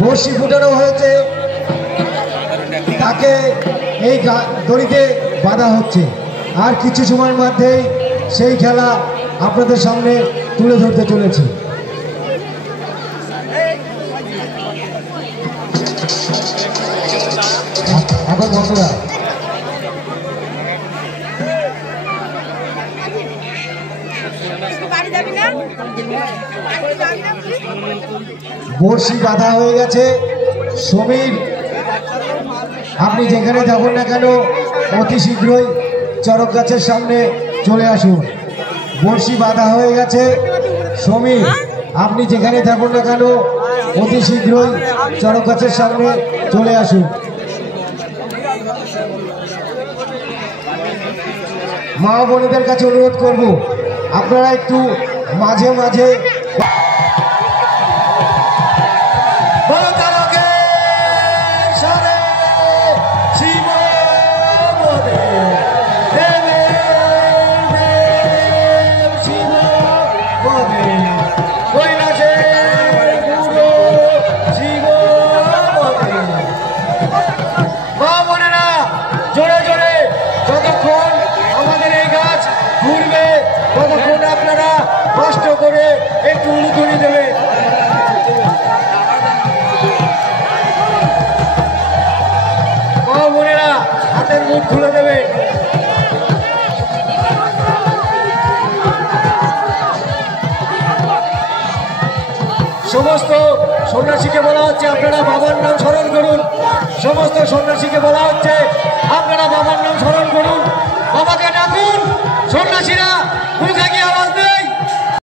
বর্ষি ফুটানো হয়েছে, তাকে এই দড়িতে বাঁধা হচ্ছে। আর কিছু সময়ের মধ্যেই সেই খেলা আপনাদের সামনে তুলে ধরতে চলেছি। এখন বন্ধুরা বর্ষি বাঁধা হয়ে গেছে। সমীর, আপনি যেখানে থাকুন না কেন অতি শীঘ্রই চড়ক গাছের সামনে চলে আসুন। বর্ষি বাঁধা হয়ে গেছে। সমীর, আপনি যেখানে থাকুন না কেন অতি শীঘ্রই চড়ক গাছের সামনে চলে আসুন। মা বোনেদের কাছে অনুরোধ করব, আপনারা একটু মাঝে মাঝে কষ্ট করে একটু উলুধুনি দেবে। মা বোনেরা হাতের মুখ খুলে দেবে। সমস্ত সন্ন্যাসীকে বলা হচ্ছে আপনারা বাবার নাম স্মরণ করুন। সমস্ত সন্ন্যাসীকে বলা হচ্ছে আপনারা বাবার নাম স্মরণ করুন, বাবাকে ডাকুন। সন্ন্যাসীরা